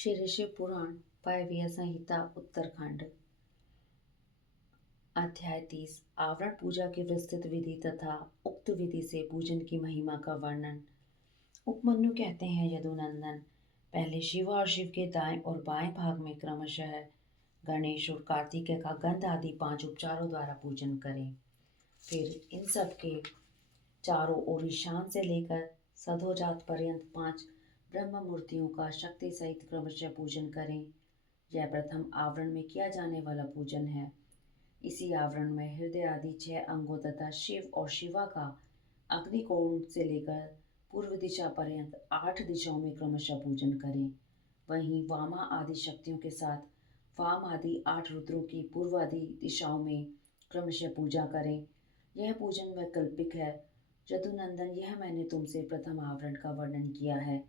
श्री ऋषि पुराण वायव्य संहिता उत्तरखंड अध्याय 30 आवरण पूजा की विस्तृत विधि तथा उक्त विधि से पूजन की महिमा का वर्णन। उपमन्यु कहते हैं, यदुनंदन, पहले शिव और शिव के दाएं और बाएं भाग में क्रमशः गणेश और कार्तिकेय का गंध आदि 5 उपचारों द्वारा पूजन करें। फिर इन सब के चारों ओर ईशान से लेकर सधोजात पर्यंत 5 ब्रह्म मूर्तियों का शक्ति सहित क्रमशः पूजन करें। यह प्रथम आवरण में किया जाने वाला पूजन है। इसी आवरण में हृदय आदि 6 अंगों तथा शिव और शिवा का अग्निकोण से लेकर पूर्व दिशा पर्यंत 8 दिशाओं में क्रमशः पूजन करें। वहीं वामा आदि शक्तियों के साथ वाम आदि 8 रुद्रों की पूर्व आदि दिशाओं में क्रमशः पूजा करें। यह पूजन वैकल्पिक है। यदुनंदन, यह मैंने तुमसे प्रथम आवरण का वर्णन किया है।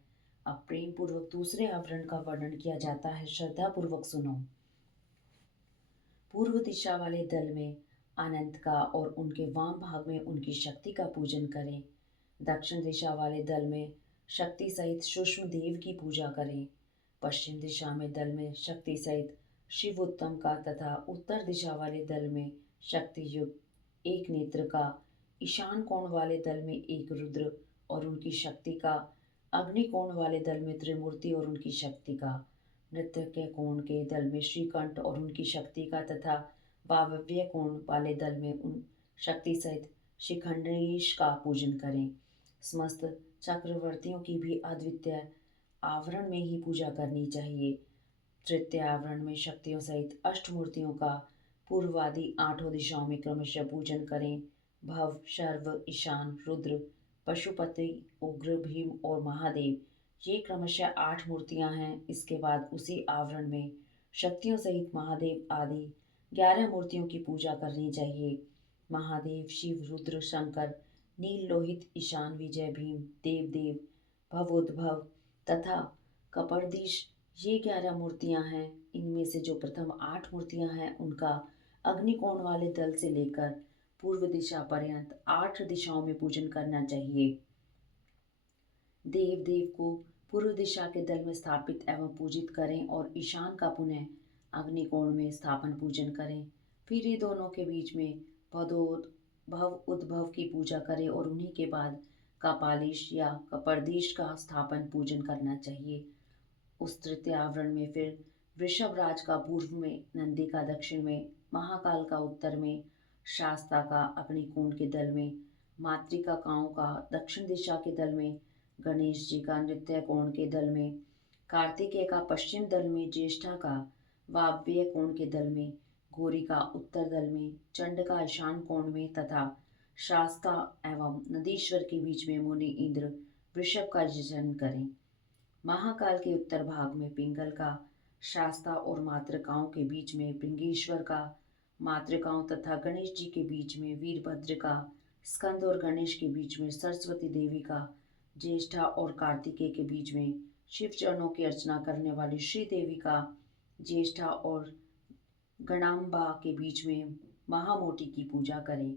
अब प्रेम पूर्वक दूसरे आवरण का वर्णन किया जाता है। श्रद्धा पूर्वक सुनो। पूर्व दिशा वाले दल में अनंत का और उनके वाम भाग में उनकी शक्ति का पूजन करें। दक्षिण दिशा वाले दल में शक्ति सहित सूक्ष्म देव की पूजा करें। पश्चिम दिशा में दल में शक्ति सहित शिव उत्तम का तथा उत्तर दिशा वाले दल में शक्ति युक्त एक नेत्र का, ईशान कोण वाले दल में एक रुद्र और उनकी शक्ति का, अग्नि कोण वाले दल में त्रिमूर्ति और उनकी शक्ति का, नृत्य के कोण के दल में श्रीकंठ और उनकी शक्ति का तथा वायव्य कोण वाले दल में उन शक्ति सहित शिखंडीश का पूजन करें। समस्त चक्रवर्तियों की भी अद्वितीय आवरण में ही पूजा करनी चाहिए। तृतीय आवरण में शक्तियों सहित अष्टमूर्तियों का पूर्वादि 8 दिशाओं में क्रमशः पूजन करें। भव, शर्व, ईशान, रुद्र, पशुपति, उग्र, भीम और महादेव, ये क्रमशः 8 मूर्तियां हैं। इसके बाद उसी आवरण में शक्तियों सहित महादेव आदि 11 मूर्तियों की पूजा करनी चाहिए। महादेव, शिव, रुद्र, शंकर, नील लोहित, ईशान, विजय, भीम, देव, भवोद्भव तथा कपर्दीश, ये 11 मूर्तियां हैं। इनमें से जो प्रथम 8 मूर्तियां हैं उनका अग्निकोण वाले दल से लेकर पूर्व दिशा पर्यंत 8 दिशाओं में पूजन करना चाहिए। देव को पूर्व दिशा के दल में स्थापित एवं पूजित करें और ईशान का पुनः अग्निकोण में स्थापन पूजन करें। फिर ये दोनों के बीच में भव उद्भव की पूजा करें और उन्हीं के बाद कपालीश या कपर्दीश का स्थापन पूजन करना चाहिए। उस तृतीय आवरण में फिर वृषभ राज का पूर्व में, नंदी का दक्षिण में, महाकाल का उत्तर में, शास्ता का अग्निकोण के दल में, मातृकाओं का दक्षिण दिशा के दल में, गणेश जी का नृत्य कोण के दल में, कार्तिकेय का पश्चिम दल में, ज्येष्ठा का वायव्य कोण के दल में, गौरी का उत्तर दल में, चंड का ईशान कोण में तथा शास्ता एवं नदीश्वर के बीच में मुनि इंद्र वृषभ का यजन करें। महाकाल के उत्तर भाग में पिंगल का, शास्ता और मातृकाओं के बीच में पिंगेश्वर का, मातृकाओं तथा गणेश जी के बीच में वीरभद्र का, स्कंद और गणेश के बीच में सरस्वती देवी का, ज्येष्ठा और कार्तिकेय के बीच में शिव चरणों की अर्चना करने वाली श्री देवी का, ज्येष्ठा और गणाम्बा के बीच में महामोटी की पूजा करें।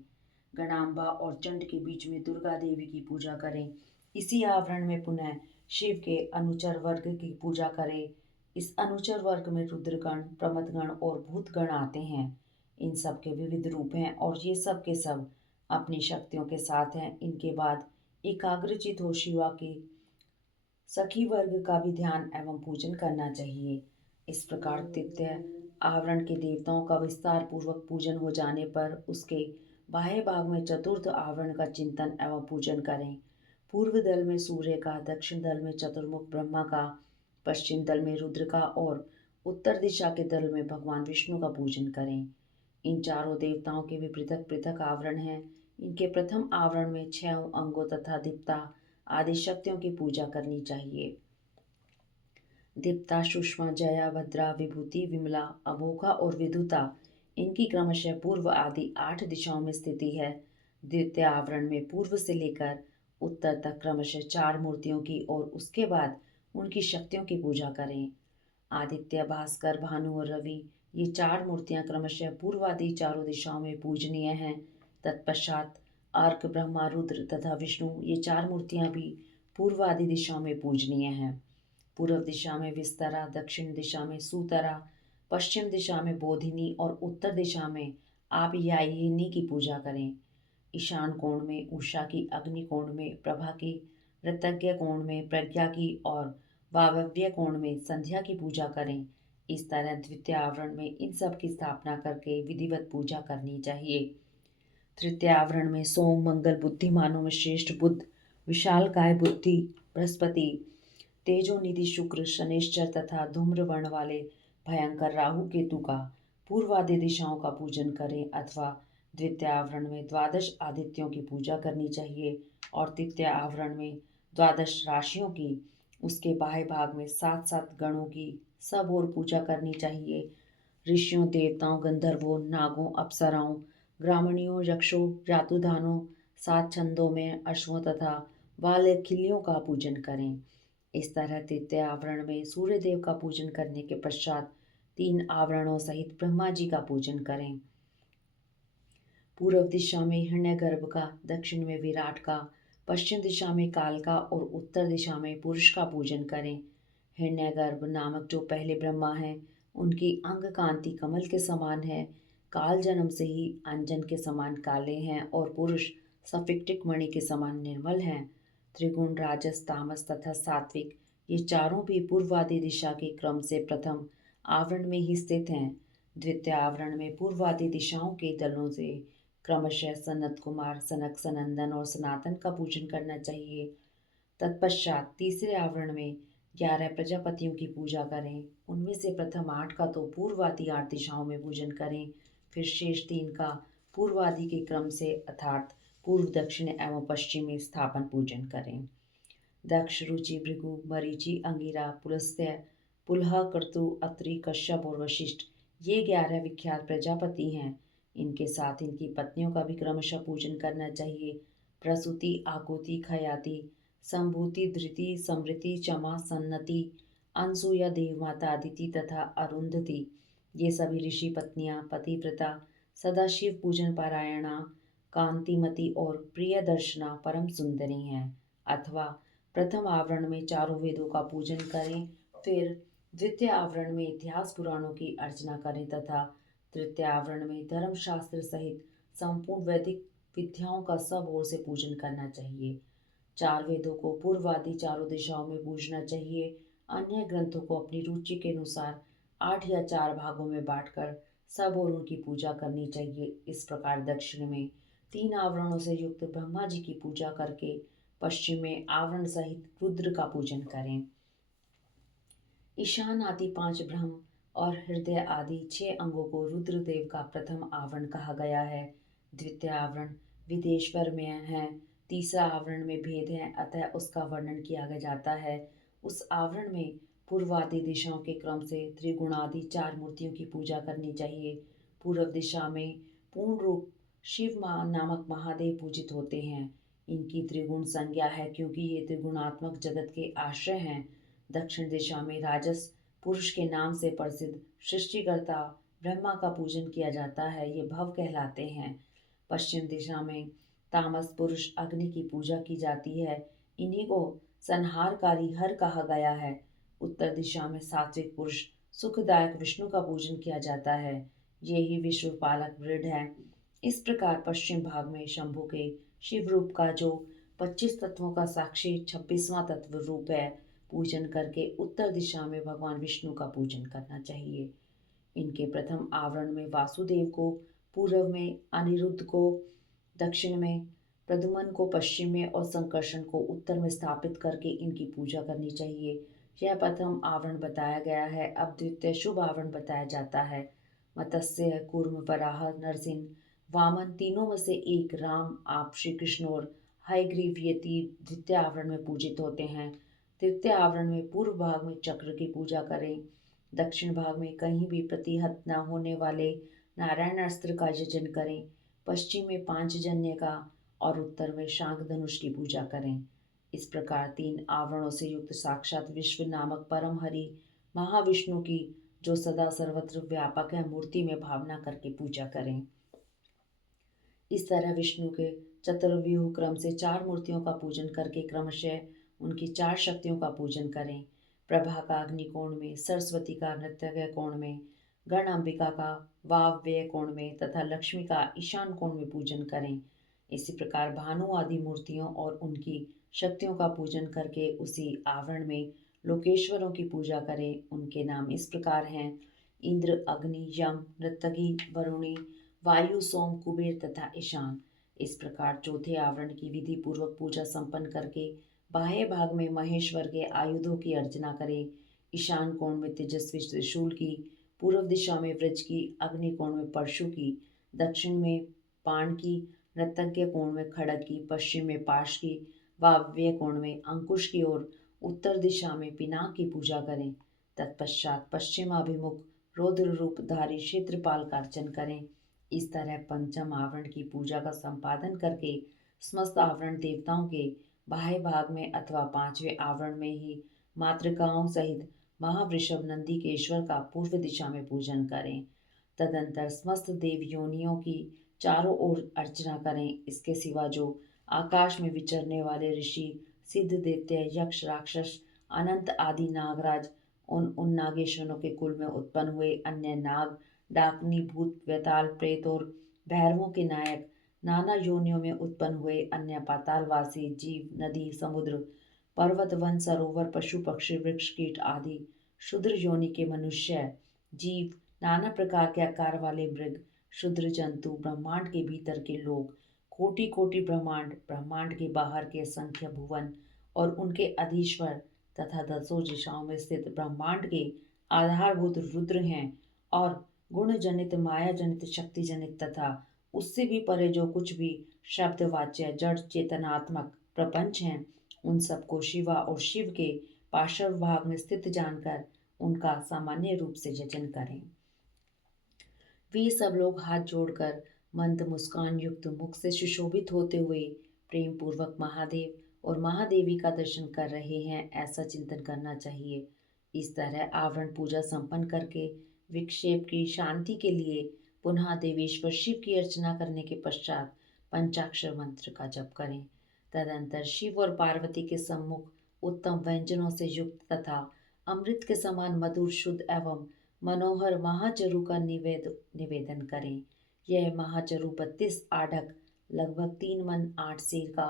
गणाम्बा और चंड के बीच में दुर्गा देवी की पूजा करें। इसी आवरण में पुनः शिव के अनुचर वर्ग की पूजा करें। इस अनुचर वर्ग में रुद्रगण, प्रमथगण और भूतगण आते हैं। इन सब के विविध रूप हैं और ये सब के सब अपनी शक्तियों के साथ हैं। इनके बाद एकाग्रचित हो शिवा के सखी वर्ग का भी ध्यान एवं पूजन करना चाहिए। इस प्रकार तृतीय आवरण के देवताओं का विस्तार पूर्वक पूजन हो जाने पर उसके बाह्य भाग में चतुर्थ आवरण का चिंतन एवं पूजन करें। पूर्व दल में सूर्य का, दक्षिण दल में चतुर्मुख ब्रह्मा का, पश्चिम दल में रुद्र का और उत्तर दिशा के दल में भगवान विष्णु का पूजन करें। इन चारों देवताओं के भी पृथक पृथक आवरण हैं। इनके प्रथम आवरण में 6 अंगों तथा दीप्ता आदि शक्तियों की पूजा करनी चाहिए। दीप्ता, सुषमा, जया, भद्रा, विभूति, विमला, अमोघा और विधुता, इनकी क्रमशः पूर्व आदि 8 दिशाओं में स्थिति है। द्वितीय आवरण में पूर्व से लेकर उत्तर तक क्रमशः 4 मूर्तियों की और उसके बाद उनकी शक्तियों की पूजा करें। आदित्य, भास्कर, भानु और रवि, ये 4 मूर्तियां क्रमशः पूर्व आदि चारों दिशाओं में पूजनीय हैं। तत्पश्चात अर्क, ब्रह्मा, रुद्र तथा विष्णु, ये 4 मूर्तियां भी पूर्व आदि दिशाओं में पूजनीय हैं। पूर्व दिशा में विस्तरा, दक्षिण दिशा में सूतरा, पश्चिम दिशा में बोधिनी और उत्तर दिशा में आप्यायिनी की पूजा करें। ईशान कोण में उषा की, अग्नि कोण में प्रभा की, ऋतज्ञ कोण में प्रज्ञा की और वायव्य कोण में संध्या की पूजा करें। इस तरह द्वितीय आवरण में इन सब की स्थापना करके विधिवत पूजा करनी चाहिए। तृतीय आवरण में सोम, मंगल, बुद्धिमानों में श्रेष्ठ बुध, विशालकाय बुद्धि बृहस्पति, तेजोनिधि शुक्र, शनिश्चर तथा धूम्र वर्ण वाले भयंकर राहु केतु का पूर्वादि दिशाओं का पूजन करें अथवा द्वितीय आवरण में द्वादश आदित्यों की पूजा करनी चाहिए और तृतीय आवरण में द्वादश राशियों की, उसके बाह्य भाग में 7 गणों की सब और पूजा करनी चाहिए। ऋषियों, देवताओं, गंधर्वों, नागों, अप्सराओं, ग्रामणियों, यक्षों, जातुधानों, 7 छंदों में अश्वों तथा वालखिलियों का पूजन करें। इस तरह तृतीय आवरण में सूर्य देव का पूजन करने के पश्चात 3 आवरणों सहित ब्रह्मा जी का पूजन करें। पूर्व दिशा में हिरण्यगर्भ का, दक्षिण में विराट का, पश्चिम दिशा में काल का और उत्तर दिशा में पुरुष का पूजन करें। हिरण्यगर्भ नामक जो पहले ब्रह्मा हैं, उनकी अंग कांति कमल के समान है। काल जन्म से ही अंजन के समान काले हैं और पुरुष सफिक्टिक मणि के समान निर्मल हैं। त्रिगुण, राजस, तामस तथा सात्विक, ये चारों भी पूर्वादि दिशा के क्रम से प्रथम आवरण में ही स्थित हैं। द्वितीय आवरण में पूर्वादि दिशाओं के दलों से क्रमशः सनत कुमार, सनक, सनंदन और सनातन का पूजन करना चाहिए। तत्पश्चात तीसरे आवरण में 11 प्रजापतियों की पूजा करें। उनमें से प्रथम 8 का तो पूर्वादि 8 दिशाओं में पूजन करें, फिर शेष 3 का पूर्वादि के क्रम से अर्थात पूर्व, दक्षिण एवं पश्चिम में स्थापन पूजन करें। दक्ष, रुचि, भृगु, मरीचि, अंगिरा, पुलस्त्य, पुलह, क्रतु, अत्रि, कश्यप और वशिष्ठ, ये 11 विख्यात प्रजापति हैं। इनके साथ इनकी पत्नियों का भी क्रमशः पूजन करना चाहिए। प्रसूति, आकुति, खयाति, संभूति, धृति, समृति, चमा, सन्नति, अनसुया, देवमाता, अदिति तथा अरुंधति, ये सभी ऋषि पत्नियां पतिव्रता, सदाशिव पूजन पारायणा, कांतिमती और प्रिय दर्शना परम सुंदरी हैं। अथवा प्रथम आवरण में चारों वेदों का पूजन करें, फिर द्वितीय आवरण में इतिहास पुराणों की अर्चना करें तथा तृतीय आवरण में धर्मशास्त्र सहित संपूर्ण वैदिक विद्याओं का सब ओर से पूजन करना चाहिए। 4 वेदों को पूर्वादि चारों दिशाओं में पूजना चाहिए। अन्य ग्रंथों को अपनी रुचि के अनुसार 8 या 4 भागों में बांटकर सब और उनकी पूजा करनी चाहिए। इस प्रकार दक्षिण में 3 आवरणों से युक्त ब्रह्मा जी की पूजा करके पश्चिम में आवरण सहित रुद्र का पूजन करें। ईशान आदि 5 ब्रह्म और हृदय आदि 6 अंगों को रुद्रदेव का प्रथम आवरण कहा गया है। द्वितीय आवरण विदेश्वर में है। तीसरा आवरण में भेद है, अतः उसका वर्णन किया जाता है। उस आवरण में पूर्वादि दिशाओं के क्रम से त्रिगुणादि 4 मूर्तियों की पूजा करनी चाहिए। पूर्व दिशा में पूर्ण रूप शिव नामक महादेव पूजित होते हैं। इनकी त्रिगुण संज्ञा है क्योंकि ये त्रिगुणात्मक जगत के आश्रय हैं। दक्षिण दिशा में राजस पुरुष के नाम से प्रसिद्ध सृष्टिकर्ता ब्रह्मा का पूजन किया जाता है, ये भव कहलाते हैं। पश्चिम दिशा में तामस पुरुष अग्नि की पूजा की जाती है, इन्हीं को संहारकारी हर कहा गया है। उत्तर दिशा में सात्विक पुरुष सुखदायक विष्णु का पूजन किया जाता है, ये ही विश्व पालक वृड है। इस प्रकार पश्चिम भाग में शंभु के शिव रूप का जो 25 तत्वों का साक्षी 26वां तत्व रूप है, पूजन करके उत्तर दिशा में भगवान विष्णु का पूजन करना चाहिए। इनके प्रथम आवरण में वासुदेव को, पूर्व में अनिरुद्ध को, दक्षिण में प्रद्युम्न को, पश्चिम में और संकर्षण को उत्तर में स्थापित करके इनकी पूजा करनी चाहिए। यह प्रथम आवरण बताया गया है। अब द्वितीय शुभ आवरण बताया जाता है। मत्स्य, कूर्म, वराह, नरसिंह, वामन तीनों में से एक राम, आप, श्री कृष्ण और हयग्रीव ये द्वितीय आवरण में पूजित होते हैं। तृतीय आवरण में पूर्व भाग में चक्र की पूजा करें, दक्षिण भाग में कहीं भी प्रतिहत न होने वाले नारायण अस्त्र का यजन करें, पश्चिम में पांचजन्य का और उत्तर में शांख धनुष की पूजा करें। इस प्रकार 3 आवरणों से युक्त साक्षात विश्व नामक परम हरि महाविष्णु की जो सदा सर्वत्र व्यापक है मूर्ति में भावना करके पूजा करें। इस तरह विष्णु के चतुर्व्यूह क्रम से 4 मूर्तियों का पूजन करके क्रमशः उनकी 4 शक्तियों का पूजन करें। प्रभा का अग्निकोण में, सरस्वती का नृत्य कोण में, गण अंबिका का वायव्य कोण में तथा लक्ष्मी का ईशान कोण में पूजन करें। इसी प्रकार भानु आदि मूर्तियों और उनकी शक्तियों का पूजन करके उसी आवरण में लोकेश्वरों की पूजा करें। उनके नाम इस प्रकार हैं: इंद्र, अग्नि, यम, नृतगी, वरुणी, वायु, सोम, कुबेर तथा ईशान। इस प्रकार चौथे आवरण की विधि पूर्वक पूजा संपन्न करके बाह्य भाग में महेश्वर के आयुधों की अर्चना करें। ईशान कोण में तेजस्वी त्रिशूल की, पूर्व दिशा में वृक्ष की, अग्नि कोण में परशु की, दक्षिण में बाण की, नृतज्ञ कोण में खड़ग की, पश्चिम में पाश की, वायव्य कोण में अंकुश की और उत्तर दिशा में पिनाक की पूजा करें। तत्पश्चात पश्चिमाभिमुख रौद्र रूपधारी क्षेत्रपाल का अर्चन करें। इस तरह पंचम आवरण की पूजा का संपादन करके समस्त आवरण देवताओं के बाह्य भाग में अथवा पांचवें आवरण में ही मातृकाओं सहित महावृषभ नंदी के ईश्वर का पूर्व दिशा में पूजन करें। तदंतर समस्त देव योनियों की चारों ओर अर्चना करें। इसके सिवा जो आकाश में विचरने वाले ऋषि, सिद्ध, दैत्य, यक्ष, राक्षस, अनंत आदि नागराज, उन नागेश्वरों के कुल में उत्पन्न हुए अन्य नाग, डाकनी, भूत, वेताल, प्रेत और भैरवों के नायक, नाना योनियों में उत्पन्न हुए अन्य पातालवासी जीव, नदी, समुद्र, पर्वत, वन, सरोवर, पशु, पक्षी, वृक्ष, कीट आदि क्षुद्र योनि के मनुष्य, जीव, नाना प्रकार के आकार वाले मृग, क्षुद्र जंतु, ब्रह्मांड के भीतर के लोग, कोटि कोटि ब्रह्मांड, ब्रह्मांड के बाहर के असंख्य भुवन और उनके अधीश्वर तथा दसों दिशाओं में स्थित ब्रह्मांड के आधारभूत रुद्र हैं और गुण जनित, माया जनित, शक्ति जनित तथा उससे भी परे जो कुछ भी शब्द, वाच्य, जड़, चेतनात्मक प्रपंच हैं, उन सबको शिवा और शिव के पार्श्व भाग में स्थित जानकर उनका सामान्य रूप से यजन करें। वे सब लोग हाथ जोड़कर मंद मुस्कान युक्त मुख से सुशोभित होते हुए प्रेम पूर्वक महादेव और महादेवी का दर्शन कर रहे हैं, ऐसा चिंतन करना चाहिए। इस तरह आवरण पूजा संपन्न करके विक्षेप की शांति के लिए पुनः देवेश्वर शिव की अर्चना करने के पश्चात पंचाक्षर मंत्र का जप करें। तदंतर शिव और पार्वती के सम्मुख उत्तम व्यंजनों से युक्त तथा अमृत के समान मधुर, शुद्ध एवं मनोहर महाचरु का निवेदन करें। यह महाचरु 32 आढ़क लगभग 3 मन 8 सेर का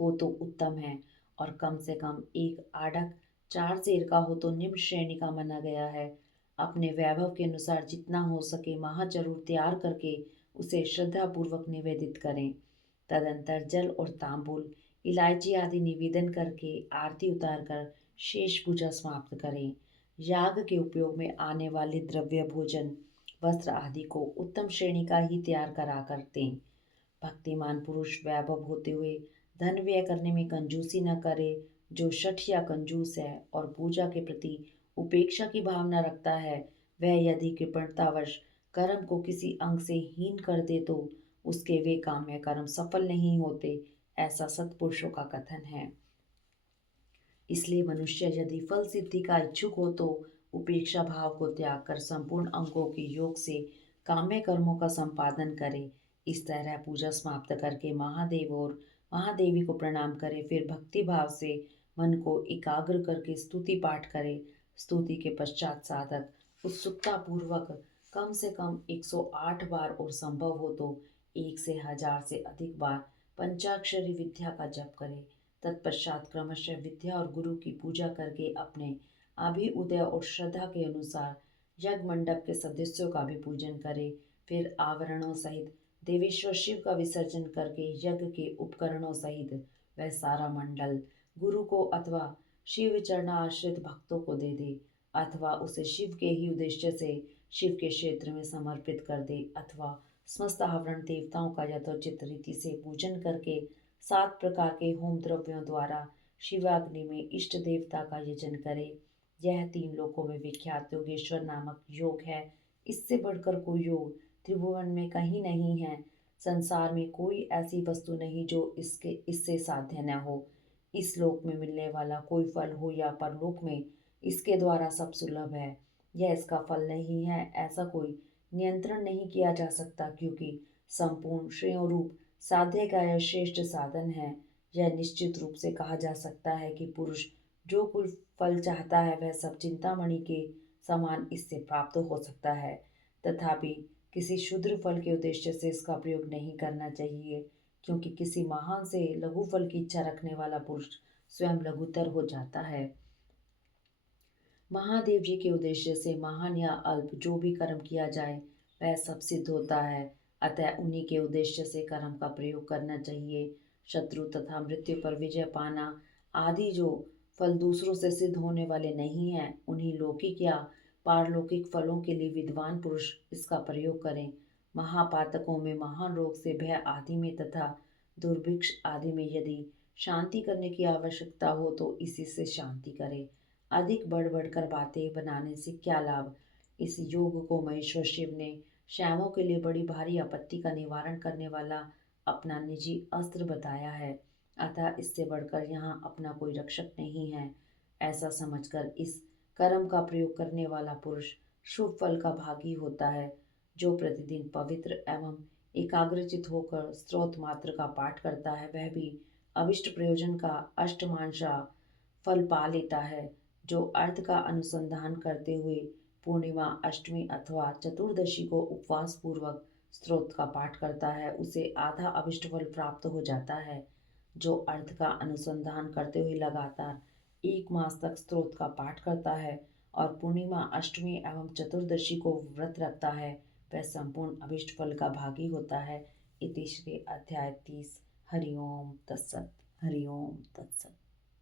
हो तो उत्तम है और कम से कम 1 आढ़क 4 सेर का हो तो निम्न श्रेणी का माना गया है। अपने वैभव के अनुसार जितना हो सके महाचरु तैयार करके उसे श्रद्धापूर्वक निवेदित करें। तदंतर जल और तांबूल, इलायची आदि निवेदन करके आरती उतारकर शेष पूजा समाप्त करें। याग के उपयोग में आने वाले द्रव्य, भोजन, वस्त्र आदि को उत्तम श्रेणी का ही तैयार करा कर दें। भक्तिमान पुरुष वैभव होते हुए धन व्यय करने में कंजूसी न करे। जो शठ या कंजूस है और पूजा के प्रति उपेक्षा की भावना रखता है, वह यदि कृपणतावश कर्म को किसी अंग से हीन कर दे तो उसके वे काम्य कर्म सफल नहीं होते, ऐसा सत्पुरुषों का कथन है। इसलिए मनुष्य यदि फल सिद्धि का इच्छुक हो तो उपेक्षा भाव को त्याग कर संपूर्ण अंगों के योग से काम्य कर्मों का संपादन करे। इस तरह पूजा समाप्त करके महादेव और महादेवी को प्रणाम करे। फिर भक्ति भाव से मन को एकाग्र करके स्तुति पाठ करे। स्तुति के पश्चात साधक उत्सुकता पूर्वक कम से कम 108 बार और संभव हो तो 1 से 1000 से अधिक बार पंचाक्षरी विद्या का जप करे। तत्पश्चात क्रमशः विद्या और गुरु की पूजा करके अपने अभ्युदय और श्रद्धा के अनुसार यज्ञ मंडप के सदस्यों का भी पूजन करे। फिर आवरणों सहित देवेश्वर शिव का विसर्जन करके यज्ञ के उपकरणों सहित वह सारा मंडल गुरु को अथवा शिव चरणाश्रित भक्तों को दे दे, अथवा उसे शिव के ही उद्देश्य से शिव के क्षेत्र में समर्पित कर दे, अथवा समस्त आवरण देवताओं का यथोचित रीति से पूजन करके 7 प्रकार के होम द्रव्यों द्वारा शिवाग्नि में इष्ट देवता का यजन करे। यह 3 लोकों में विख्यात योगेश्वर नामक योग है। इससे बढ़कर कोई योग त्रिभुवन में कहीं नहीं है। संसार में कोई ऐसी वस्तु नहीं जो इससे साध्य न हो। इस लोक में मिलने वाला कोई फल हो या परलोक में इसके द्वारा सब सुलभ है। यह इसका फल नहीं है, ऐसा कोई नियंत्रण नहीं किया जा सकता, क्योंकि संपूर्ण श्रेयों रूप साध्य का यह श्रेष्ठ साधन है। यह निश्चित रूप से कहा जा सकता है कि पुरुष जो कुल फल चाहता है वह सब चिंतामणि के समान इससे प्राप्त हो सकता है। तथापि किसी क्षुद्र फल के उद्देश्य से इसका प्रयोग नहीं करना चाहिए, क्योंकि किसी महान से लघु फल की इच्छा रखने वाला पुरुष स्वयं लघुतर हो जाता है। महादेव जी के उद्देश्य से महान या अल्प जो भी कर्म किया जाए वह सब सिद्ध होता है। अतः उन्हीं के उद्देश्य से कर्म का प्रयोग करना चाहिए। शत्रु तथा मृत्यु पर विजय पाना आदि जो फल दूसरों से सिद्ध होने वाले नहीं हैं, उन्हीं लौकिक या पारलौकिक फलों के लिए विद्वान पुरुष इसका प्रयोग करें। महापातकों में महान रोग से भय आदि में तथा दुर्भिक्ष आदि में यदि शांति करने की आवश्यकता हो तो इसी से शांति करें। अधिक बढ़ बढ़कर बातें बनाने से क्या लाभ। इस योग को महेश्वर शिव ने श्यामों के लिए बड़ी भारी आपत्ति का निवारण करने वाला अपना निजी अस्त्र बताया है। अतः इससे बढ़कर यहाँ अपना कोई रक्षक नहीं है। ऐसा समझकर इस कर्म का प्रयोग करने वाला पुरुष शुभ फल का भागी होता है। जो प्रतिदिन पवित्र एवं एकाग्रचित होकर स्त्रोत मात्र का पाठ करता है वह भी अभिष्ट प्रयोजन का अष्टमांशा फल पा लेता है। जो अर्थ का अनुसंधान करते हुए पूर्णिमा, अष्टमी अथवा चतुर्दशी को उपवास पूर्वक स्तोत्र का पाठ करता है उसे आधा अभिष्ट फल प्राप्त हो जाता है। जो अर्थ का अनुसंधान करते हुए लगातार 1 मास तक स्तोत्र का पाठ करता है और पूर्णिमा, अष्टमी एवं चतुर्दशी को व्रत रखता है वह संपूर्ण अभिष्ट फल का भागी होता है। इति श्री अध्याय 30। हरिओम तत्सत। हरिओम तत्सत।